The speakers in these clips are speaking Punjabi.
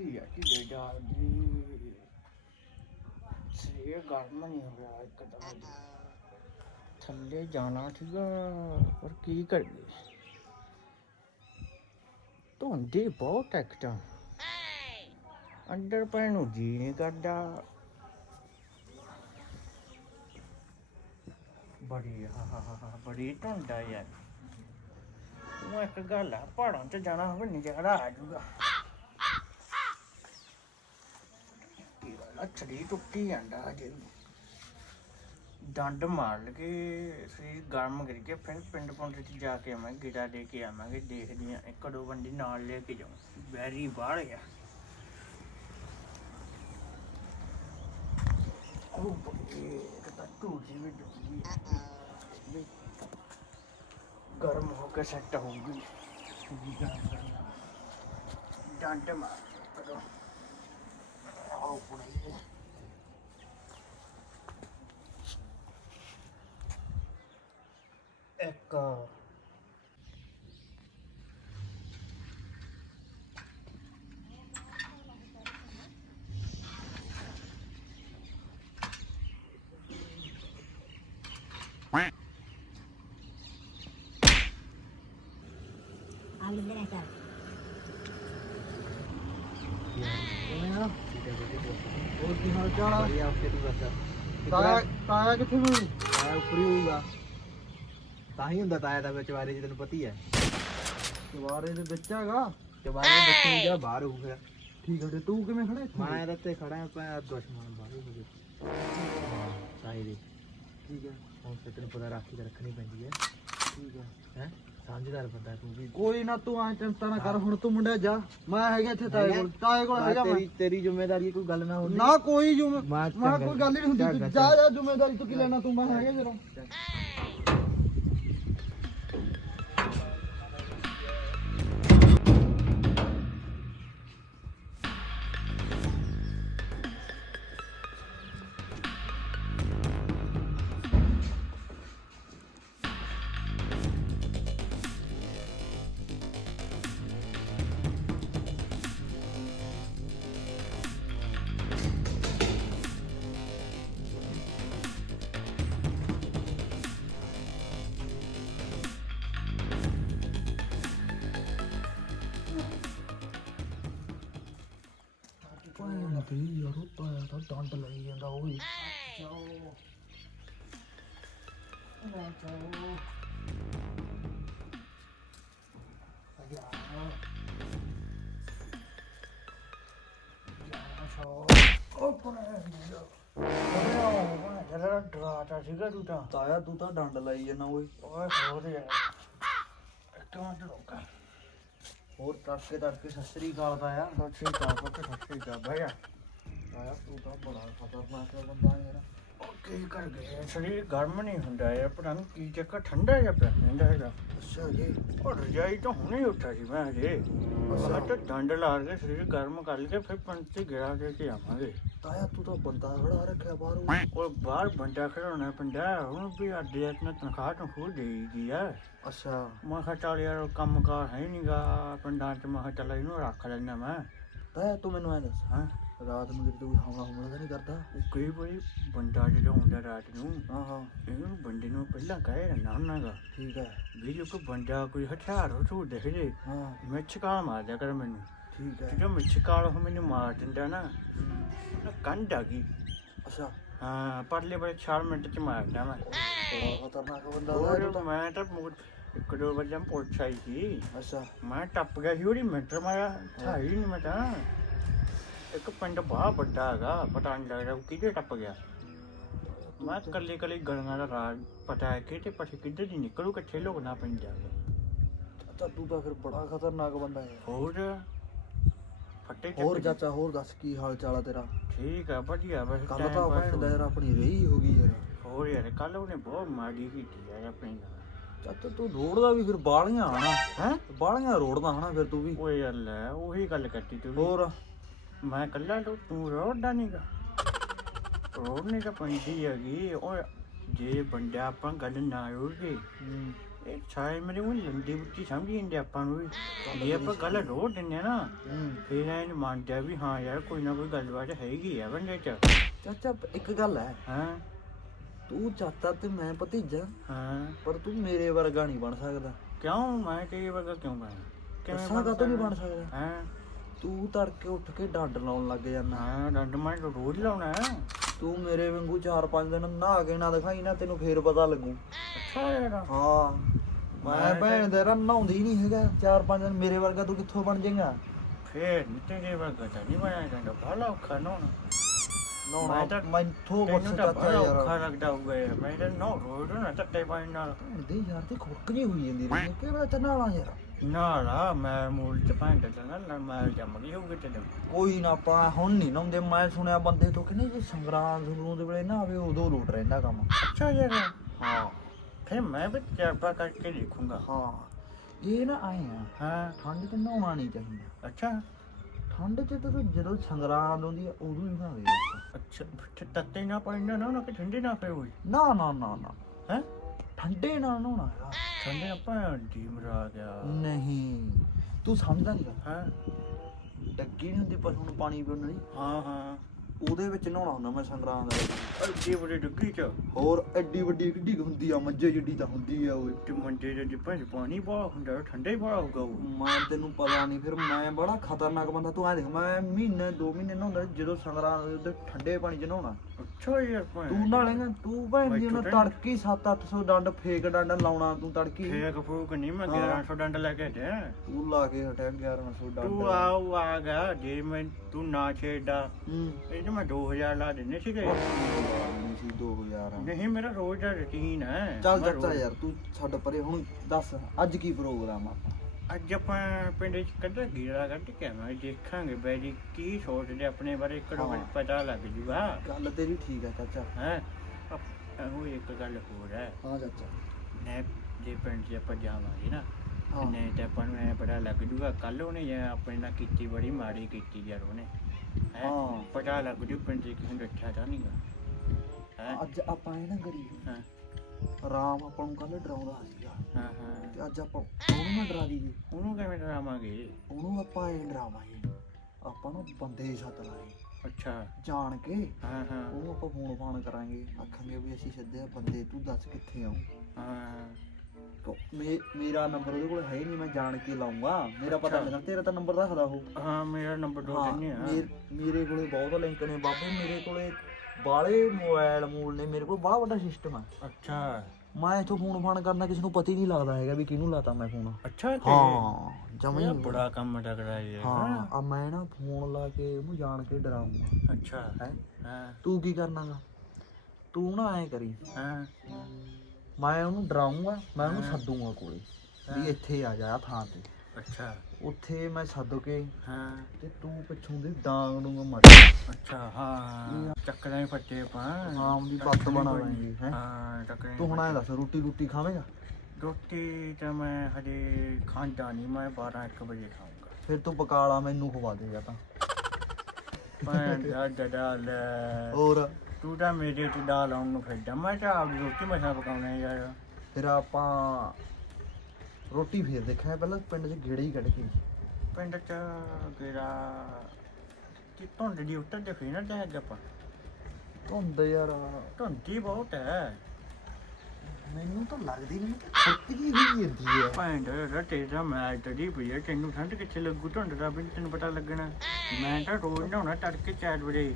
ਪੂਰੀ ਆ ਕਿ ਡਾਡੀ ਸਰੀਰ ਗਰਮ ਨਹੀਂ ਹੋਇਆ ਇੱਕਦਮ। ਥੱਲੇ ਜਾਣਾ ਸੀਗਾ, ਪਰ ਕੀ ਕਰੀਏ? ਧੁੰਦੀ ਬਹੁਤ ਐਕਟਾ ਅੰਦਰ ਪੈਣ ਨੂੰ ਜੀ ਨਹੀਂ ਕਰਦਾ। ਬੜੀ ਹਾ ਹਾ ਹਾ ਹਾ ਬੜੀ ਧੁੰਦ ਆ ਯਾਰ। ਉਹ ਇੱਕ ਗੱਲ ਆ, ਪਹਾੜਾਂ 'ਚ ਜਾਣਾ ਹੋਵੇ, ਨਜ਼ਾਰਾ ਆ ਜਾਊਗਾ। ਕੀ ਟੁੱਟੀ ਜਾਂਦਾ ਅਜੇ ਡੰਡ ਮਾਰ ਕੇ ਸਰੀਰ ਗਰਮ ਕਰਕੇ ਫਿਰ ਪਿੰਡ ਪੁੰਡ 'ਚ ਜਾ ਕੇ ਆਵਾਂਗੇ ਗਿਰਾ ਦੇ ਕੇ ਆਵਾਂਗੇ, ਦੇਖਦੇ ਆ ਇੱਕ ਦੋ ਬੰਦੀ ਨਾਲ ਲੈ ਕੇ ਜਾਉਂ ਵੈਰੀ ਬਾਹਰ ਗਿਆ ਉਹ ਬੜੀ ਤਾਂ ਟੂਟੀ ਵੀ ਡੁੱਬੀ ਵੀ ਗਰਮ ਹੋ ਕੇ ਸੈੱਟ ਹੋਊਗੀ ਡੰਡ ਮਾਰ ਕਰੋ ਇੱਕ ਆਲੂ ਦੇ ਨਾਲ ਜਾਣਾ। ਵਧੀਆ ਹੁੰਦਾ ਤਾਇਆ ਦਾ ਵਿੱਚ ਜੀ ਤੈਨੂੰ ਪਤੀ ਹੈ ਚਵਾਰੇ ਦੇ ਵਿੱਚ ਹੈਗਾ। ਚਵਾਰੇ ਦੇ ਵਿੱਚ ਜਾ ਬਾਹਰ ਹੋ ਗਿਆ ਠੀਕ ਹੈ ਤੂੰ ਕਿਵੇਂ ਖੜਾ ਇੱਥੇ? ਮੈਂ ਇਹਦੇ ਤੇ ਖੜਾ ਆਪਾਂ ਦੁਸ਼ਮਣ ਬਾਹਰ ਹੋ ਗਏ ਠੀਕ ਹੈ ਹੁਣ ਤੈਨੂੰ ਪਤਾ ਰਾਖੀ ਰੱਖਣੀ ਪੈਂਦੀ ਹੈ। ਠੀਕ ਹੈ? ਹੈ ਸਮਝਦਾਰ ਬੰਦਾ ਤੂੰ ਵੀ। ਕੋਈ ਨਾ ਤੂੰ ਆਂ ਚਿੰਤਾ ਨਾ ਕਰ ਹੁਣ ਤੂੰ ਮੁੰਡਾ ਜਾ। ਮੈਂ ਹੈਗਾ ਇੱਥੇ ਤਾਏ ਕੋਲ। ਤਾਏ ਕੋਲ ਹੈਗਾ ਮੈਂ। ਤੇਰੀ ਤੇਰੀ ਜ਼ਿੰਮੇਵਾਰੀ ਹੈ, ਕੋਈ ਗੱਲ ਨਾ ਹੁੰਦੀ ਨਾ ਕੋਈ ਜੁਮ ਮੈਂ ਮੈਂ ਕੋਈ ਗੱਲ ਹੀ ਨਹੀਂ ਹੁੰਦੀ। ਤੂੰ ਜਾ ਜਾ ਜ਼ਿੰਮੇਵਾਰੀ ਤੂੰ ਕੀ ਲੈਣਾ ਤੂੰ? ਮੈਂ ਹੈਗਾ ਜਰਾ ਦੀ ਯਾਰ ਉਹ ਤਾਇਆ ਤਾਂ ਡੰਡ ਲਈ ਜਾਂਦਾ ਓਏ ਜਾਓ ਨਾ ਜਾਓ ਅਗਿਆ ਡਰਾਤਾ ਸੀਗਾ ਤੂੰ ਤਾਂ ਤਾਇਆ ਤੂੰ ਤਾਂ ਡੰਡ ਲਾਈ ਜਾਂਦਾ ਓਏ। ਓਏ ਹੋਰ ਯਾਰ। ਕਿਉਂ ਡਰੋਗਾ ਹੋਰ ਤੜਕੇ ਸਸਰੀ ਕਾਲ ਤਾਇਆ। ਪੁੱਤ ਭਈਆ ਤਾਇਆ ਤੂੰ ਤਾਂ ਬੜਾ ਖਤਰਨਾਕ ਬੰਦਾ ਯਾਰ। ਉਹ ਕੀ ਕਰ ਗਏ? ਸਰੀਰ ਗਰਮ ਨਹੀਂ ਹੁੰਦਾ ਯਾਰ ਪਤਾ ਨਹੀਂ ਕੀ ਚੱਕਰ ਠੰਡਾ ਜਿਹਾ ਪਿਆ ਰਹਿੰਦਾ ਹੈਗਾ ਅੱਛਾ ਜੀ। ਉਹ ਰਜਾਈ ਤਾਂ ਹੁਣੇ ਉੱਠਾ ਸੀ ਮੈਂ ਮੈਂ ਤਾਂ ਡੰਡ ਲਾ ਕੇ ਸਰੀਰ ਗਰਮ ਕਰ ਕੇ ਫਿਰ ਪੰਚੀ ਗਿਰਾ ਦੇ ਕੇ ਆਵਾਂਗੇ। ਤਾਇਆ ਤੂੰ ਤਾਂ ਬੰਦਾ ਖੜਾ ਰੱਖਿਆ ਬਾਹਰੋਂ। ਉਹ ਬਾਹਰ ਬੰਦਾ ਖੜਾਉਣਾ ਪੈਂਦਾ ਹੁਣ ਵੀ ਅੱਡੇ ਆਪਣਾ ਤਨਖਾਹ ਤੋਂ ਖੋਲ ਦੇਈਦੀ ਆ। ਅੱਛਾ। ਮੈਂ ਕਿਹਾ ਚੱਲ ਯਾਰ ਕੰਮ ਕਾਰ ਹੈ ਨਹੀਂਗਾ ਪਿੰਡਾਂ ਚ ਮੈਂ ਕਿਹਾ ਚੱਲ ਇਹਨੂੰ ਰੱਖ ਲੈਣਾ ਮੈਂ। ਤਾਇਆ ਤੂੰ ਮੈਨੂੰ ਐ ਦੱਸ। ਹਾਂ? ਰਾਤ ਨੂੰ ਕਿਤੇ ਕੋਈ ਹਮਲਾ ਹਮਲਾ ਤਾਂ ਨਹੀਂ ਕਰਦਾ? ਉਹ ਕਈ ਵਾਰੀ ਬੰਦਾ ਜਦੋਂ ਹੁੰਦਾ ਰਾਤ ਨੂੰ ਹਾਂ ਹਾਂ। ਇਹਨੂੰ ਬੰਦੇ ਨੂੰ ਪਹਿਲਾਂ ਕਹਿ ਰਹਿਣਾ ਹੁੰਨਾਗਾ ਠੀਕ ਹੈ। ਵੀ ਜੋ ਕੋਈ ਬੰਦਾ ਕੋਈ ਹਥਿਆਰ ਹੋ ਤੂੰ ਦੇਖ ਜੇ ਹਾਂ। ਮਿੱਛ ਕਾਲ ਮਾਰ ਦਿਆ ਕਰ ਮੈਨੂੰ। ਠੀਕ ਹੈ। ਜਦੋਂ ਮਿੱਛ ਕਾਲ ਉਹ ਮੈਨੂੰ ਮਾਰ ਦਿੰਦਾ ਨਾ। ਨਾ ਕੰਡ ਆ ਗਈ। ਅੱਛਾ। ਹਾਂ ਪਰਲੇ ਬੜੇ 4 ਮਿੰਟ ਚ ਮਾਰਦਾ ਮੈਂ। ਖਤਰਨਾਕ ਬੰਦਾ ਹੋਰ ਮੈਂ ਤਾਂ ਮੁੜ ਇੱਕ ਦੋ ਵਜੇ ਆਈ ਸੀ ਅੱਛਾ। ਮੈਂ ਟੱਪ ਗਿਆ ਸੀ ਉਹਦੀ ਮਿੰਟਰ ਮਾਰਿਆ। ਥਾਈ ਨਹੀਂ ਮੈਂ ਤਾਂ। ਇੱਕ ਪਿੰਡ ਬਾਹ ਵੱਡਾ ਹੈਗਾ ਪਤਾ ਨਹੀਂ ਲੱਗਦਾ ਉਹ ਕਿਹਦੇ ਟੱਪ ਗਿਆ। ਮੈਂ ਕੱਲੇ ਕੱਲੇ ਗਲੀਆਂ ਦਾ ਰਾਹ ਪਤਾ ਹੈ ਕਿ ਤੇ ਪਛੇ ਕਿੱਧਰ ਦੀ ਨਿਕਲੂ ਕਿੱਥੇ ਲੁਕਣਾ ਪੈਂਦਾ ਚਾਚਾ ਤੂੰ ਤਾਂ ਫਿਰ ਬੜਾ ਖਤਰਨਾਕ ਬੰਦਾ ਹੈ। ਹੋਰ? ਫੱਟੇ ਹੋਰ ਚਾਚਾ ਹੋਰ ਦੱਸ ਕੀ ਹਾਲ ਚਾਲ ਆ ਤੇਰਾ? ਠੀਕ ਆ ਵਧੀਆ। ਬਸ ਕੱਲ ਤਾਂ ਭੈਣ ਦਾ ਯਾਰ ਆਪਣੀ ਰਹੀ ਹੋ ਗਈ ਯਾਰ। ਹੋਰ ਯਾਰ ਕੱਲ ਉਹਨੇ ਬਹੁਤ ਮਾੜੀ ਕੀਤੀ ਯਾਰ ਆਪਣੇ ਨਾਲ। ਚਾਚਾ ਤੂੰ ਰੋੜਦਾ ਵੀ ਫਿਰ ਬਾਲੀਆਂ ਆਣਾ ਹੈ? ਬਾਲੀਆਂ ਰੋੜਦਾ ਹਨਾ ਫਿਰ ਤੂੰ ਵੀ। ਓਏ ਯਾਰ ਲੈ ਉਹੀ ਗੱਲ ਕਰਤੀ ਤੂੰ ਵੀ। ਹੋਰ? ਮੈਂ ਕੱਲਾ ਤੂੰ ਤੂੰ ਰੋੜਦਾ ਨਹੀਂਗਾ ਰੋੜਨੇ ਤਾਂ ਪੈਂਦੀ ਹੈਗੀ ਓਏ ਜੇ ਬੰਦਾ ਆਪਾਂ ਗੱਲ ਨਾ ਰੋੜਗੇ ਇਹ ਸਾਰੇ ਮੇਰੇ ਉਹ ਲੰਡੀ ਬੁੱਤੀ ਸਮਝੀ ਜਾਂਦੇ ਆਪਾਂ ਨੂੰ ਵੀ। ਜੇ ਆਪਾਂ ਗੱਲ ਰੋੜ ਦਿੰਦੇ ਆ ਨਾ ਫਿਰ ਐਨ ਮੰਨਦਾ ਵੀ ਹਾਂ ਯਾਰ ਕੋਈ ਨਾ ਕੋਈ ਗੱਲਬਾਤ ਹੈਗੀ ਆ ਬੰਦੇ ਚ। ਚਾਚਾ ਇੱਕ ਗੱਲ ਹੈ। ਹਾਂ? ਤੂੰ ਚਾਚਾ ਤੇ ਮੈਂ ਭਤੀਜਾ। ਹਾਂ? ਪਰ ਤੂੰ ਮੇਰੇ ਵਰਗਾ ਨਹੀਂ ਬਣ ਸਕਦਾ। ਕਿਉਂ? ਮੈਂ ਤੇਰੇ ਵਰਗਾ ਕਿਉਂ ਬਣਾ ਦੱਸਾਂ ਕਾ ਨਹੀਂ ਬਣ ਸਕਦਾ? ਹਾਂ? ਤੂੰ ਤੜਕੇ ਉੱਠ ਕੇ ਡੰਡ ਲਾਉਣ ਲੱਗ ਜਾਂਦਾ। ਹਾਂ ਡੰਡ ਮੈਂ ਰੋਜ਼ ਲਾਉਣਾ। ਤੂੰ ਮੇਰੇ ਵਾਂਗੂ 4-5 ਦਿਨ ਨਹਾ ਕੇ ਨਾ ਦਿਖਾਈ ਨਾ ਤੈਨੂੰ ਫੇਰ ਪਤਾ ਲੱਗੂ। ਅੱਛਾ ਯਾਰ। ਹਾਂ ਮੈਂ ਭੈਣ ਦੇ ਰਨ ਨਹਾਉਂਦੀ ਹੀ ਨਹੀਂ ਹੈਗਾ 4-5 ਦਿਨ ਮੇਰੇ ਵਰਗਾ ਤੂੰ ਕਿੱਥੋਂ ਬਣ ਜਾਏਗਾ? ਫੇਰ ਵਰਗਾ ਤਾਂ ਨਹੀਂ ਜਾਂਦਾ। ਔਖਾ ਨਾ ਮੈਂ ਤਾਂ- ਮੈਥੋਂ ਕੁਛ ਤਾਂ ਔਖਾ ਲੱਗਦਾ ਹੋਊਗਾ ਮੈਂ ਤਾਂ ਨੋ ਰੋਜ਼ ਨਾ ਤੱਤੇ ਪਾਣੀ ਨਾਲ। ਦੇ ਯਾਰ ਤੇ ਖੁਰਕ ਜੀ ਹੋਈ ਜਾਂਦੀ ਰਹੀ ਕਿ ਮੈਂ ਤਾਂ ਯਾਰ? ਨਾ ਮੈਂ ਮੂਲ ਚ ਭਾਂਡਾ ਤਾਂ ਨਾ ਮੈਂ ਜੰਮ ਗਈ ਹੋਊਗੀ ਤੈਨੂੰ ਕੋਈ ਨਾ ਆਪਾਂ ਹੁਣ ਨਹੀਂ ਨਹਾਉਂਦੇ ਮੈਂ ਸੁਣਿਆ ਬੰਦੇ ਤੋਂ ਕਹਿੰਦੇ ਜੇ ਸੰਗਰਾਂਦ ਸੰਗਰੂਨ ਦੇ ਵੇਲੇ ਨਹਾਵੇ ਉਦੋਂ ਲੂਟ ਰਹਿੰਦਾ ਕੰਮ। ਅੱਛਾ ਯਾਰ ਹਾਂ। ਫਿਰ ਮੈਂ ਵੀ ਤਜਰਬਾ ਕਰਕੇ ਦੇਖੂੰਗਾ। ਹਾਂ। ਇਹ ਨਾ ਆਏ ਆ ਹਾਂ। ਠੰਡ 'ਚ ਨਹਾਉਣਾ ਨਹੀਂ ਚਾਹੀਦਾ। ਅੱਛਾ। ਠੰਡ 'ਚ ਤਾਂ ਤੂੰ ਜਦੋਂ ਸੰਗਰਾਂਦ ਆਉਂਦੀ ਆ ਉਦੋਂ ਹੀ ਨਹਾਵੇ ਅੱਛਾ ਤੱਤੇ ਨਾ ਪਾਣੀ ਨਾ ਨਾ ਕਿ ਠੰਡੇ ਨਾ ਪਏ ਹੋਈ ਨਾ ਨਾ ਨਾ ਨਾ। ਹੈ? ਠੰਡੇ ਨਾਲ ਨਹਾਉਣਾ ਹੈਗਾ ਠੰਡੇ ਪਾਣੀ ਦੀ ਮਰਾ ਗਿਆ। ਨਹੀਂ ਤੂੰ ਸਮਝਦਾ ਨਹੀਂ ਹਾਂ? ਡੱਗੀ ਨਹੀਂ ਹੁੰਦੀ ਪਸ਼ੂ ਨੂੰ ਪਾਣੀ ਪੀਣ ਵਾਲੀ। ਹਾਂ ਹਾਂ। ਉਹਦੇ ਵਿੱਚ ਨਹਾਉਣਾ ਹੁੰਦਾ ਮੈਂ ਸੰਗਰਾਂਦ ਦੇ। ਅੱਗੇ ਬੜੇ ਡੁੱਗੀ ਚ। ਹੋਰ ਐਡੀ ਵੱਡੀ ਕਿੱਡੀ ਕੁ ਹੁੰਦੀ ਆ ਮੱਝੇ ਜਿੱਡੀ ਤਾਂ ਹੁੰਦੀ ਆ ਓਏ। ਤੇ ਮੰਡੇ ਦੇ ਜਿੱਪਾਂ ਚ ਪਾਣੀ ਬੜਾ ਹੁੰਦਾ ਠੰਡਾ ਹੀ ਬੜਾ ਹੋਊਗਾ ਉਹ। ਮੈਂ ਤੈਨੂੰ ਪਤਾ ਨਹੀਂ ਫਿਰ ਮੈਂ ਬੜਾ ਖਤਰਨਾਕ ਬੰਦਾ। ਤੂੰ ਆ ਦੇਖ ਮੈਂ ਮਹੀਨੇ ਦੋ ਮਹੀਨੇ ਨਹਾਉਂਦਾ ਜਦੋਂ ਸੰਗਰਾਂਦ ਦੇ ਉੱਤੇ ਠੰਡੇ ਪਾਣੀ 'ਚ ਨਹਾਉਣਾ। ਅੱਛਾ ਯਾਰ ਭਾਈ ਤੂੰ ਨਾਲੇਗਾ ਤੂੰ ਭੈਣ ਬੈਠੋ ਤਾਂ। ਤੜਕੀ 7-800 ਡੰਡ ਫੇਕ ਡੰਡ ਲਾਉਣਾ ਤੂੰ ਤੜਕੀ। ਫੇਕ ਫੂਕ ਨਹੀਂ ਮੈਂ ਹਾਂ। 1100 ਡੰਡ ਲੈ ਕੇ ਦੇ ਤੂੰ ਲਾ ਕੇ ਹਟਿਆ 1100 ਡੰਡ। ਤੂੰ ਆਉ ਆ ਗਿਆ ਜੇ ਮੈਂ ਤੂੰ ਨਾ ਛੇੜਾ ਇਹ ਤਾਂ ਮੈਂ 2000 ਲਾ ਦਿੰਨੇ ਸੀਗੇ। ਨਹੀਂ ਸੀ 2000 ਨਹੀਂ ਮੇਰਾ ਰੋਜ਼ ਦਾ ਰੁਟੀਨ ਹੈ। ਚੱਲ ਮੈਂ ਚਾਚਾ ਰੋਜ਼- ਯਾਰ ਤੂੰ ਛੱਡ ਪਰੇ ਹੁਣ ਦੱਸ ਅੱਜ ਕੀ ਪ੍ਰੋਗਰਾਮ ਆ? ਅੱਜ ਆਪਾਂ ਪਿੰਡ ਚ ਕੱਢਾ ਗੀਰਾ ਕੱਢ ਕੇ ਆਵਾਂਗੇ ਦੇਖਾਂਗੇ ਬੈਜੀ ਕੀ ਸੋਚਦੇ ਆਪਣੇ ਬਾਰੇ ਇੱਕ ਦੋ ਮਿੰਟ ਪਤਾ ਲੱਗ ਜੂਗਾ। ਗੱਲ ਤੇਰੀ ਠੀਕ ਆ ਚਾਚਾ। ਹੈ? ਉਹ ਇੱਕ ਗੱਲ ਹੋਰ ਹੈ। ਹਾਂ ਚਾਚਾ। ਨੇ ਜੇ ਪਿੰਡ 'ਚ ਆਪਾਂ ਜਾਵਾਂਗੇ ਨਾ ਹਾਂ। ਨਹੀਂ ਤੇ ਆਪਾਂ ਨੂੰ ਐ ਪਤਾ ਲੱਗ ਜੂਗਾ ਕੱਲ ਉਹਨੇ ਜਾਂ ਆਪਣੇ ਨਾਲ ਕੀਤੀ ਬੜੀ ਮਾੜੀ ਕੀਤੀ ਯਾਰ ਉਹਨੇ। ਹੈਂ? ਹਾਂ। ਪਤਾ ਲੱਗ ਜੂ ਪਿੰਡ 'ਚ ਕਿਸੇ ਨੂੰ ਰੱਖਿਆ ਤਾਂ ਨਹੀਂਗਾ ਹੈ? ਅੱਜ ਆਪਾਂ ਇਹ ਨਾ ਕਰੀ ਹਾਂ। ਰਾਮ ਆਪਾਂ ਨੂੰ ਕੱਲ ਡਰਾਉਂਦਾ ਸੀਗਾ। ਹਾਂ ਹਾਂ। ਤੇ ਅੱਜ ਆਪਾਂ ਉਹਨੂੰ ਨਾ ਡਰਾ ਦਈਏ। ਉਹਨੂੰ ਕਿਵੇਂ ਡਰਾਵਾਂਗੇ? ਉਹਨੂੰ ਆਪਾਂ ਇਹ ਡਰਾਵਾਂਗੇ। ਆਪਾਂ ਨੂੰ ਬੰਦੇ ਸੱਦ ਲਾਏ। ਅੱਛਾ। ਜਾਣ ਕੇ ਹਾਂ ਹਾਂ। ਉਹਨੂੰ ਆਪਾਂ ਫੋਨ ਫਾਨ ਕਰਾਂਗੇ। ਆਖਾਂਗੇ ਵੀ ਅਸੀਂ ਸੱਦਿਆ ਬੰਦੇ ਤੂੰ ਦੱਸ ਕਿੱਥੇ ਆਉਂ ਹਾਂ। ਮੇਰਾ ਨੰਬਰ ਉਹਦੇ ਕੋਲ ਹੈ ਹੀ ਨਹੀਂ ਮੈਂ ਜਾਣ ਕੇ ਲਾਉਂਗਾ। ਮੇਰਾ ਪਤਾ ਅੱਛਾ। ਲੱਗਾ ਤੇਰਾ ਤਾਂ ਨੰਬਰ ਰੱਖਦਾ ਉਹ। ਹਾਂ ਮੇਰਾ ਨੰਬਰ ਦੋ ਹਾਂ ਦਿੰਨੇ ਆ। ਮੇਰ- ਕੋਲੇ ਬਹੁਤ ਲਿੰਕ ਨੇ ਬਾਬੇ ਮੇਰੇ ਕੋਲੇ ਬਾਲੇ ਮੋਬਾਈਲ ਮੂਲ ਨੇ ਮੇਰੇ ਕੋਲ ਬੜਾ ਵੱਡਾ ਸਿਸਟਮ ਆ। ਅੱਛਾ। ਮੈਂ ਇਥੋਂ ਫੋਨ ਫਾਨ ਕਰਨਾ ਕਿਸੇ ਨੂੰ ਪਤਾ ਹੀ ਨਹੀਂ ਲੱਗਦਾ ਹੈਗਾ ਵੀ ਕਿਹਨੂੰ ਲਾਤਾ ਮੈਂ ਫੋਨ ਅੱਛਾ ਤੇ। ਹਾਂ ਜਮਾ ਹੀ ਬੜਾ ਕੰਮ ਟਕਰਾ ਇਹ ਹਾਂ ਆ ਮੈਂ ਨਾ ਫੋਨ ਲਾ ਕੇ ਉਹਨੂੰ ਜਾਣ ਕੇ ਡਰਾਉਂਗਾ। ਅੱਛਾ। ਹੈ? ਹਾਂ। ਤੂੰ ਕੀ ਕਰਨਾਗਾ ਤੂੰ ਨਾ ਐ ਕਰੀ। ਹਾਂ। ਮੈਂ ਉਹਨੂੰ ਡਰਾਉਂਗਾ ਮੈਂ ਉਹਨੂੰ ਸੱਦੂਗਾ ਕੋਲੇ ਵੀ ਇੱਥੇ ਆ ਜਾ ਆਹ ਥਾਂ ਤੇ। ਅੱਛਾ। ਉੱਥੇ ਮੈਂ ਸੱਦ ਕੇ ਹਾਂ। ਤੇ ਤੂੰ ਪਿੱਛੋਂ ਦੀ ਡਾਂਗ ਨੂੰ ਮਰ। ਅੱਛਾ ਹਾਂ। ਚੱਕਰਾਂ ਹੀ ਫੱਟੇ ਆਪਾਂ। ਆਮ ਦੀ ਪੱਤ ਬਣਾ ਲਾਂਗੇ ਹੈ। ਹਾਂ ਚੱਕਰਾਂ ਤੂੰ ਹੁਣ ਐ ਦੱਸ ਰੋਟੀ ਰੋਟੀ ਖਾਵੇਂਗਾ? ਰੋਟੀ ਤਾਂ ਮੈਂ ਹਜੇ ਖਾਂਦਾ ਨਹੀਂ ਮੈਂ 12 1 ਵਜੇ ਖਾਊਂਗਾ। ਫਿਰ ਤੂੰ ਪਕਾ ਲਾ ਮੈਨੂੰ ਖਵਾ ਦੇ ਜਾਂ ਤਾਂ। ਭੈਣ ਦਾ ਦਦਾ ਲੈ। ਹੋਰ। ਤੂੰ ਤਾਂ ਮੇਰੇ ਤੇ ਦਾਲ ਆਉਣ ਨੂੰ ਫਿਰਦਾ। ਮੈਂ ਤਾਂ ਆਪਦੀ ਰੋਟੀ ਮਸਾ ਪਕਾਉਣਾ ਯਾਰ। ਫਿਰ ਆਪਾਂ ਰੋਟੀ ਫੇਰ ਦੇਖਿਆ ਪਹਿਲਾਂ ਪਿੰਡ 'ਚ ਗੇੜੇ ਹੀ ਕੱਢ ਕੇ। ਪਿੰਡ ਚ ਗੇਰਾ ਕਿ ਧੁੰਦ ਦੀ ਉੱਤਰ ਤੇ ਫੇਰ ਨਾ ਤੇ ਹੈਗਾ ਆਪਾਂ। ਧੁੰਦ ਯਾਰ। ਧੁੰਦੀ ਬਹੁਤ ਹੈ। ਮੈਨੂੰ ਤਾਂ ਲੱਗਦੀ ਨਹੀਂ ਖੁੱਤ ਜੀ ਹੋਈ ਜਾਂਦੀ ਹੈ। ਭੈਣ ਦਾ ਰਟੇ ਦਾ ਮੈਂ ਤੜੀ ਪਈ ਹੈ। ਤੈਨੂੰ ਠੰਡ ਕਿੱਥੇ ਲੱਗੂ? ਧੁੰਦ ਦਾ ਵੀ ਨੀ ਤੈਨੂੰ ਪਤਾ ਲੱਗਣਾ। ਮੈਂ ਤਾਂ ਰੋਜ਼ ਨਹਾਉਣਾ ਤੜਕੇ 4 ਵਜੇ।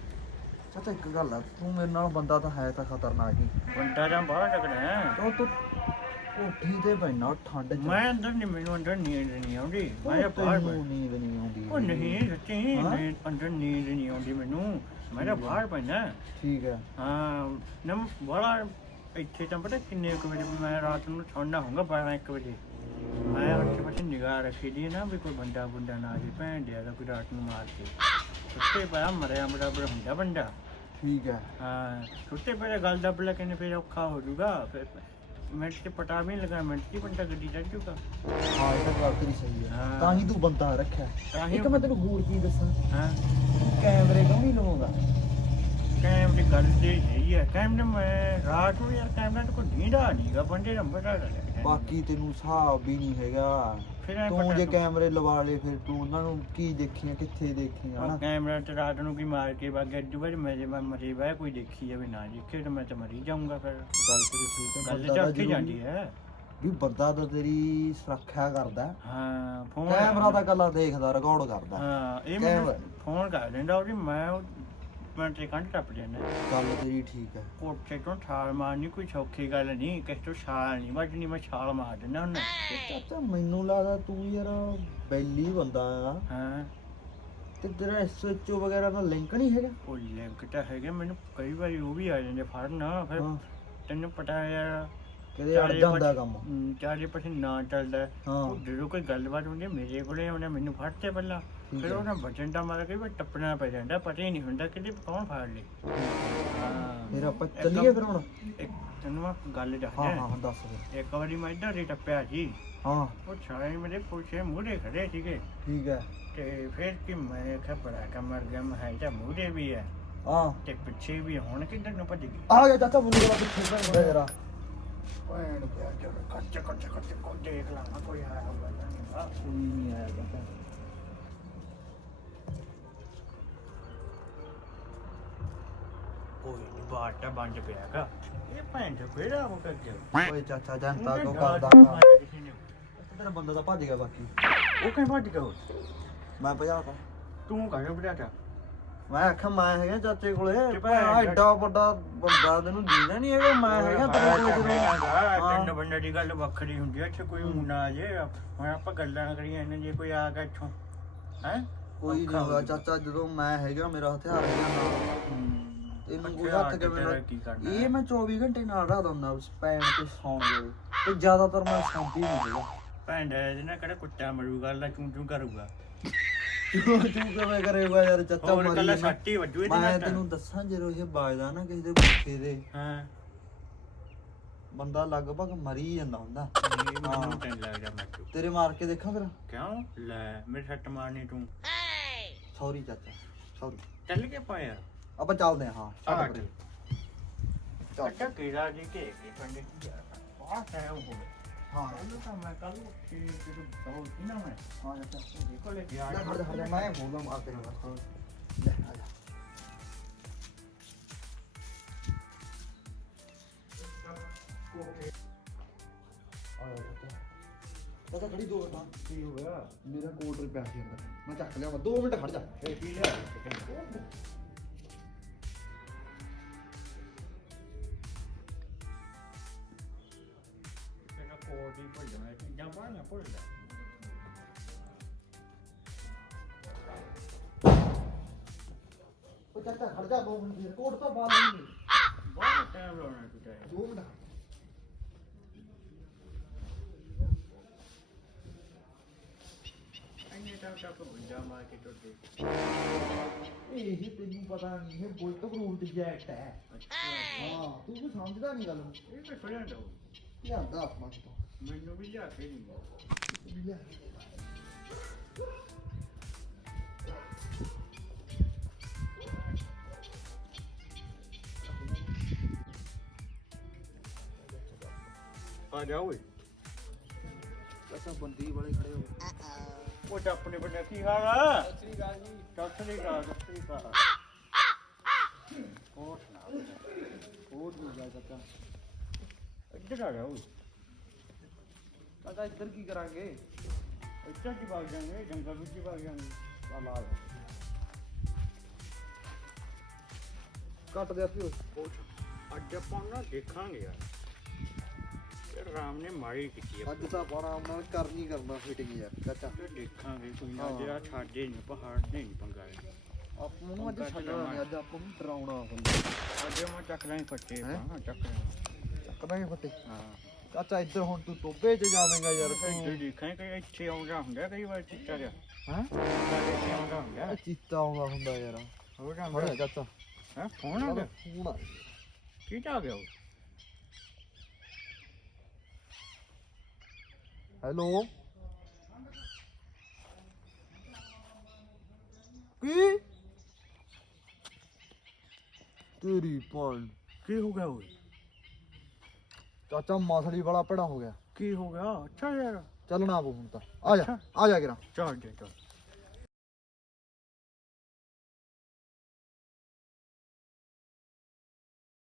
ਚਾਚਾ ਇੱਕ ਗੱਲ ਆ ਤੂੰ ਮੇਰੇ ਨਾਲ ਬੰਦਾ ਤਾਂ ਹੈ ਤਾਂ ਖਤਰਨਾਕ ਹੀ। ਬੰਦਾ ਤਾਂ ਬਾਹਰ ਹੈ। ਤੂੰ ਤੂੰ ਕੋਠੀ ਤੇ ਬੈਣਾ ਠੰਡ 'ਚ। ਮੈਂ ਅੰਦਰ ਨਹੀਂ ਮੈਨੂੰ ਅੰਦਰ ਨੀਂਦ ਨਹੀਂ ਆਉਂਦੀ। ਮੈਂ ਤਾਂ ਬਾਹਰ ਤੈਨੂੰ ਨੀਂਦ ਨਹੀਂ ਆਉਂਦੀ। ਉਹ ਨਹੀਂ ਸੱਚੀ? ਨਹੀਂ, ਅੰਦਰ ਨੀਂਦ ਨਹੀਂ ਆਉਂਦੀ ਮੈਨੂੰ। ਮੈਂ ਤਾਂ ਬਾਹਰ ਪੈਣਾ ਠੀਕ ਹੈ ਹਾਂ ਨਮ ਬੜਾ ਇੱਥੇ ਤਾਂ ਪਤਾ ਕਿੰਨੇ ਕੁ ਵਜੇ ਮੈਂ ਰਾਤ ਨੂੰ ਸੌਣਾ ਹੋਊਗਾ 12 1 ਵਜੇ। ਮੈਂ ਉੱਥੇ ਬਸ ਨਿਗਾਹ ਰੱਖੀ ਦੀ ਨਾ ਵੀ ਕੋਈ ਬੰਦਾ ਬੁੰਦਾ ਨਾ ਆ ਜੇ ਭੈਣ ਦਿਆ ਦਾ ਕੋਈ ਰਾਤ ਨੂੰ ਮਾਰ ਕੇ ਸੁੱਤੇ ਪਿਆ ਮਰਿਆ ਬਰਾਬਰ ਹੁੰਦਾ ਬੰਦਾ। ਠੀਕ ਹੈ। ਹਾਂ ਸੁੱਤੇ ਪਿਆ ਗੱਲ ਦੱਬ ਲੈ ਕੇ ਫਿਰ ਔਖਾ ਹੋ ਜਾਊਗਾ। ਫਿਰ ਮਿੰਟ ਤੇ ਪਟਾ ਵੀ ਨੀ ਲਗਾ ਮਿੰਟ ਤੇ ਬੰਦਾ ਗੱਡੀ ਚੜ ਜਾਊਗਾ। ਹਾਂ ਇਹ ਤਾਂ ਗੱਲ ਤੇਰੀ ਸਹੀ ਹੈ। ਹਾਂ। ਤਾਂ ਹੀ ਤੂੰ ਬੰਦਾ ਰੱਖਿਆ। ਤਾਂ ਹੀ ਇੱਕ ਮੈਂ ਤੈਨੂੰ ਹੋਰ ਕੀ ਦੱਸਾਂ? ਹਾਂ। ਤੂੰ ਕੈਮਰੇ ਕਿਉਂ ਨਹੀਂ ਲਵਾਉਂਦਾ? ਕੈਮ ਦੀ ਗੱਲ ਤੇ ਸਹੀ ਹੈ। ਕੈਮ ਨੇ ਮੈਂ ਰਾਤ ਨੂੰ ਯਾਰ ਕੈਮ ਨਾਲ ਕੋਈ ਨੀਂਦਾ ਨਹੀਂਗਾ ਬੰਦੇ ਨੰਬਰ ਦਾ ਬਾਕੀ ਤੈਨੂੰ ਹਿਸਾਬ ਵੀ ਨਹੀਂ ਹੈਗਾ। ਫਿਰ ਐਂ ਤੂੰ ਜੇ ਕੈਮਰੇ ਲਵਾ ਲਏ ਫਿਰ ਤੂੰ ਉਹਨਾਂ ਨੂੰ ਕੀ ਦੇਖੀਆਂ ਕਿੱਥੇ ਦੇਖੀਆਂ ਉਹ ਹਨਾ? ਕੈਮਰਾ ਤੇ ਰਾਤ ਨੂੰ ਕੀ ਮਾਰ ਕੇ ਬਾਗੇ ਅੱਡੂ ਬਾਰੇ ਮੇਰੇ ਮੈਂ ਮਰੀ ਵਾ ਕੋਈ ਦੇਖੀ ਜਾਵੇ ਨਾ ਦੇਖੇ ਤਾਂ ਮੈਂ ਤਾਂ ਮਰੀ ਜਾਊਂਗਾ ਫਿਰ। ਗੱਲ ਤੇਰੀ ਠੀਕ ਹੈ ਗੱਲ ਬੰਦਾ ਤਾਂ ਚੱਕ ਹੀ ਜ਼ਰੂਰੀ- ਜਾਂਦੀ ਹੈ। ਵੀ ਬੰਦਾ ਤਾਂ ਤੇਰੀ ਸੁਰੱਖਿਆ ਕਰਦਾ। ਹਾਂ ਫੋਨ ਕੈਮਰਾ ਤਾਂ ਕੱਲਾ ਦੇਖਦਾ ਰਿਕਾਰਡ ਕਰਦਾ। ਹਾਂ ਇਹ ਕੈਮਰਾ। ਮੈਨੂੰ ਫੋਨ ਕਰ ਮੈਂ ਉਹ- ਮੈਂ ਤੇ ਕੰਨ ਟੱਪ ਜਾਂਦਾ ਗੱਲ ਤੇਰੀ ਠੀਕ ਹੈ। ਕੋਠੇ ਤੋਂ ਛਾਲ ਮਾਰਨੀ ਕੋਈ ਸੌਖੀ ਗੱਲ ਨਹੀਂ ਕਿਸੇ ਤੋਂ ਛਾਲ ਨਹੀਂ ਵੱਜਣੀ ਮੈਂ ਛਾਲ ਮਾਰ ਦਿੰਦਾ ਉਹਨੇ। ਤੇ ਚਾਚਾ ਮੈਨੂੰ ਲੱਗਦਾ ਤੂੰ ਯਾਰ ਬੈਲੀ ਬੰਦਾ ਆ। ਹਾਂ। ਤੇ ਤੇਰਾ ਐਸਐਚਓ ਵਗੈਰਾ ਨਾਲ ਲਿੰਕ ਨਹੀਂ ਹੈਗਾ? ਉਹ ਲਿੰਕ ਤਾਂ ਹੈਗੇ ਮੈਨੂੰ ਕਈ ਵਾਰੀ ਉਹ ਵੀ ਆ ਜਾਂਦੇ ਫੜਨ ਫਿਰ ਹਾਂ। ਤੈਨੂੰ ਪਤਾ ਹੈ ਯਾਰ ਕਿਤੇ ਅੜ ਜਾਂਦਾ ਕੰਮ। ਹਮ, ਚਾਰੇ ਪਾਸੇ ਨਾ ਚੱਲਦਾ। ਹਾਂ। ਉਹ ਜਦੋਂ ਕੋਈ ਗੱਲਬਾਤ ਹੁੰਦੀ ਹੈ, ਮੇਰੇ ਕੋਲੇ ਉਹਨੇ ਮੈਨੂੰ ਫੜਤੇ ਪਹਿਲਾਂ। ਠੀਕ ਫਿਰ ਹੈ। ਉਹਨਾਂ ਬਚਨ ਦਾ ਮਾਰ ਕੇ ਵੀ ਟੱਪਣਾ ਪੈ ਜਾਂਦਾ ਪਤਾ ਹੀ ਨਹੀਂ ਹੁੰਦਾ ਕਿ ਕੌਣ ਫੜ ਲੇ। ਹਾਂ। ਫਿਰ ਆਪਾਂ ਚੱਲੀਏ ਫਿਰ ਹੁਣ? ਇੱਕ ਤੈਨੂੰ ਮੈਂ ਗੱਲ ਹਾਂ ਦੱਸਦਾ ਹਾਂ ਹਾਂ, ਦੱਸ ਫਿਰ। ਇੱਕ ਵਾਰੀ ਮੈਂ ਇੱਧਰ ਹੀ ਟੱਪਿਆ ਜੀ। ਹਾਂ। ਉਹ ਛਾਲੇ ਮੇਰੇ ਪੁੱਛੇ ਮੂਹਰੇ ਖੜੇ ਸੀਗੇ। ਠੀਕ ਹੈ ਤੇ ਫਿਰ ਕਿ ਮੈਂ ਕਿਹਾ ਬੜਾ ਕਮਰ ਗਮ ਹੈ ਜਾਂ ਮੂਹਰੇ ਵੀ ਹੈ। ਹਾਂ। ਤੇ ਪਿੱਛੇ ਵੀ ਹੁਣ ਕਿੱਧਰ ਨੂੰ ਭੱਜ ਗਈ? ਆ ਗਿਆ ਚਾਚਾ ਮੁੰਡੇ ਦਾ ਪਿੱਛੇ ਭੈਣ ਜਰਾ। ਭੈਣ ਪਿਆ ਚਲ ਕੱਚ ਕੱਚ ਕੱਚ ਕੋ ਦੇਖ ਲਾ ਕੋਈ ਆਇਆ ਆ ਕੋਈ ਨਹੀਂ ਆਇਆ ਚਾਚਾ। ਕੋਈ ਨਹੀਂ ਬਾਟਾ ਬੰਦ ਪਿਆਗਾ ਇਹ ਭੈਣ ਤੇ ਕਿਹੜਾ ਹੋ ਕਰ ਗਿਆ ਓਏ ਚਾਚਾ ਜਨਤਾ ਕੋ ਕਰਦਾ ਤੇਰਾ ਬੰਦਾ ਤਾਂ ਭੱਜ ਗਿਆ ਬਾਕੀ। ਉਹ ਕਿਵੇਂ ਭੱਜ ਗਿਆ ਉਹ? ਮੈਂ ਭਜਾਤਾ ਤੂੰ। ਕਹੇ ਬੜਾਟਾ ਮੈਂ ਆਖਿਆ ਮੈਂ ਹੈਗਾ ਚਾਚੇ ਕੋਲੇ। ਤੇ ਭੈਣ ਭੈਣ ਐਡਾ ਵੱਡਾ ਬੰਦਾ ਤੈਨੂੰ ਦੀਦਾ ਨਹੀਂ ਹੈਗਾ ਮੈਂ ਹੈਗਾ ਤੇਰੇ ਕੋਲੇ। ਜਦੋਂ ਤਿੰਨ ਬੰਦੇ ਦੀ ਗੱਲ ਵੱਖਰੀ ਹੁੰਦੀ ਹੈ ਇੱਥੇ ਕੋਈ ਮੁੰਡਾ ਆ ਜੇ। ਹੁਣ ਆਪਾਂ ਗੱਲਾਂ ਕਰੀਏ ਇਹਨਾਂ ਜੇ ਕੋਈ ਆ ਗਿਆ ਇੱਥੋਂ। ਹੈ? ਕੋਈ ਨਹੀਂ ਹੋਗਾ ਚਾਚਾ ਜਦੋਂ ਮੈਂ ਹੈਗਾ ਮੇਰਾ ਹਥਿਆਰ ਹੈਗਾ ਨਾਲ। ਤੈਨੂੰ ਕੋਈ ਹੱਥ ਕਿਵੇਂ ਨਾਲ- ਇਹ ਮੈਂ 24 ਘੰਟੇ ਨਾਲ ਰੱਖਦਾ ਹੁੰਦਾ ਪੈਣ ਤੇ ਸੌਣ ਦੇ ਤੇ ਜ਼ਿਆਦਾਤਰ ਮੈਂ ਸੌਂਦੀ ਨਹੀਂ ਹੈਗਾ। ਭੈਣ ਦਾ ਜਿਹਨਾਂ ਕਿਹੜਾ ਕੁੱਤਾ ਮਰੂਗਾ ਅੱਲਾ ਚੂੰ ਚੂੰ ਕਰੂਗਾ। ਤੂੰ ਤੂੰ ਕਿਵੇਂ ਕਰੇਗਾ ਯਾਰ ਚਾਚਾ ਹੋਰ ਮਰੀ ਕੱਲਾ। ਸੱਟੀ ਵੱਜੂ ਇਹਦੇ ਮੈਂ ਨਾਲ। ਤਾਂ। ਤੈਨੂੰ ਦੱਸਾਂ ਜਦੋਂ ਇਹ ਬਾਜਦਾ ਨਾ ਕਿਸੇ ਦੇ ਬੁੱਖੇ ਦੇ ਹਾਂ। ਬੰਦਾ ਲਗਭਗ ਮਰੀ ਜਾਂਦਾ ਹੁੰਦਾ। ਇਹ ਮੈਨੂੰ। ਤੈਨੂੰ ਲੱਗਦਾ ਮੱਟੂ ਤੇਰੇ ਮਾਰ ਕੇ ਦੇਖਾਂ ਫਿਰ? ਕਿਉਂ? ਲੈ ਮੇਰੇ ਸੱਟ ਮਾਰਨੀ ਤੂੰ। ਸੌਰੀ ਚਾਚਾ। ਸੌਰੀ ਚੱਲ ਕੇ ਪਾਇਆ। ਆਪਾਂ ਚੱਲਦੇ ਹਾਂ ਹਾਂ ਆ ਛੱਡ ਪਰੇ ਚੱਲ। ਅੱਛਾ ਕਿਹੜਾ ਜੀ ਕੇ ਕੇ ਪੰਡੇ ਕੀ ਬਹੁਤ ਹੈ ਉਹ ਹਾਂ। ਕੱਲ ਤਾਂ ਮੈਂ ਕੱਲ ਉੱਠੀ ਜਦੋਂ ਬਹੁਤ ਸੀ ਨਾ ਮੈਂ ਹਾਂ ਚਾਚਾ ਦੇਖੋ ਲੈ ਗਿਆ ਲੈ ਖੜ ਜਾ ਖੜ ਜਾ ਮੈਂ ਬੋਲਾਂ ਮਾਰ ਤੇਰੇ ਨਾਲ। ਲੈ ਆ ਜਾ। ਆ ਜਾ ਚਾਚਾ ਚਾਚਾ ਖੜੀ ਦੋ ਮਿੰਟ ਕੀ ਹੋ ਗਿਆ? ਮੇਰਾ ਕੋਟ ਰ ਪਿਆ ਸੀ ਅੰਦਰ ਮੈਂ ਚੱਕ ਲਿਆ 2 ਮਿੰਟ ਖੜ ਜਾ। ਇਹ ਕੀ ਲਿਆ? ਹੀ ਚੀਜ਼ਾਂ ਬਾਹਰ ਨਾ ਭੁੱਲ ਜਾ ਉਹ ਚਾਚਾ ਖੜ ਜਾ 2 ਮਿੰਟ ਕੋਟ ਤਾਂ ਬਾਹਰ ਨਹੀਂ ਬਹੁਤ ਟਾਈਮ ਲਾਉਣਾ ਚਾਹੇ 2 ਮਿੰਟ ਅੰਨੇ ਤਾਂ ਤਾਂ ਭੁੱਜਾ ਮਾਰ ਕੇ ਟੁੱਟੇ ਇਹ ਤੈਨੂੰ ਪਤਾ ਨਹੀਂ ਇਹ ਬੁਲਟ ਪ੍ਰੂਫ ਜੈਕਟ ਹੈ ਹਾਂ ਤੂੰ ਵੀ ਸਮਝਦਾ ਨਹੀਂ ਗੱਲ ਨੂੰ ਇਹ ਤਾਂ ਖੜਿਆ ਦੋ ਲਿਆਂਦਾ ਆਪਾਂ ਤੋਂ ਮੈਨੂੰ ਵੀ ਲਿਆ ਕੇ ਨਹੀਂ ਲਿਆ ਆ ਜਾ ਓਏ। ਚਾਚਾ ਬੰਦੀ ਵਾਲੇ ਖੜੇ ਹੋ ਉਹ ਤਾਂ ਆਪਣੇ ਬੰਦੇ ਕੀ ਹਾਲ ਆ? ਸਤਿ ਸ੍ਰੀ ਅਕਾਲ ਜੀ। ਸਤਿ ਸ੍ਰੀ ਅਕਾਲ ਸਤਿ ਸ੍ਰੀ ਅਕਾਲ। ਹੋਰ ਸੁਣਾ। ਹੋਰ ਵੀ ਜਾ ਚਾਚਾ ਇੱਧਰ ਆ ਜਾ ਓਏ। ਚਾਚਾ ਇੱਧਰ ਕੀ ਕਰਾਂਗੇ? ਇੱਧਰ ਕੀ ਭਾਗ ਜਾਵਾਂਗੇ ਜੰਗਲ ਵਿੱਚ ਕੀ ਭਾਗ ਜਾਵਾਂਗੇ ਚੱਲ ਆ ਕੱਟ ਦੇ ਆਪੀ ਉਹ। ਅੱਜ ਆਪਾਂ ਨਾ ਦੇਖਾਂਗੇ ਯਾਰ। ਇਹ ਰਾਮ ਨੇ ਮਾਰੀ ਕੀਤੀ ਆ। ਅੱਜ ਤਾਂ ਆਪਾਂ ਆਰਾਮ ਨਾਲ ਕਰਨੀ ਕਰਨਾ ਫਿਟਿੰਗ ਯਾਰ ਚਾਚਾ ਦੇਖਾਂਗੇ ਕੋਈ ਨਾ ਹਾਂ। ਜਿਹੜਾ ਸਾਡੇ ਨਹੀਂ ਪਹਾੜ ਦੇ ਨਹੀਂ ਪੰਗਾ ਲੈਣਾ। ਆਪਾਂ ਨੂੰ ਅੱਜ ਛੱਡਣਾ ਨਹੀਂ ਅੱਜ ਆਪਾਂ ਨੂੰ ਡਰਾਉਣਾ ਹੁੰਦਾ ਅੱਜ ਮੈਂ ਚੱਕ ਲਾਂ ਫੱਟੇ ਹੈਂ? ਹਾਂ? ਚੱਕ ਲਾਂ ਚੱਕਦਾ ਹੀ ਫੱਟੇ। ਹਾਂ। ਚਾਚਾ ਇੱਧਰ ਹੁਣ ਤੂੰ ਟੋਬੇ 'ਚ ਜਾਵੇਂਗਾ ਯਾਰ ਤੂੰ ਦੇਖਾਂ ਕਿ ਇੱਥੇ ਆਉਂਦਾ ਹੁੰਦਾ ਕਈ ਵਾਰ ਚਿੱਟਾ ਜਿਹਾ। ਹਾਂ? ਇੱਥੇ ਆਉਂਦਾ ਹੁੰਦਾ ਚੀਤਾ ਆਉਂਦਾ ਹੁੰਦਾ ਯਾਰ। ਹੋ ਹੋਇਆ ਜਾਂਦਾ ਚਾਚਾ। ਹੈ ਫੋਨ ਆ ਗਿਆ ਫੋਨ ਆ ਕੀ ਆ ਗਿਆ ਉਹ। ਹੈਲੋ? ਕੀ? ਤੇਰੀ ਭੈਣ। ਕੀ ਹੋ ਗਿਆ ਓਏ? ਚਾਚਾ ਮਸਲੀ ਵਾਲਾ ਭੜਾ ਹੋ ਗਿਆ। ਕੀ ਹੋ ਗਿਆ? ਅੱਛਾ ਯਾਰ। ਚੱਲਣਾ ਪਊ ਹੁਣ ਤਾਂ। ਆ ਜਾ ਆ ਜਾ ਕਿਰਾ। ਚੱਲ ਜਾ ਚੱਲ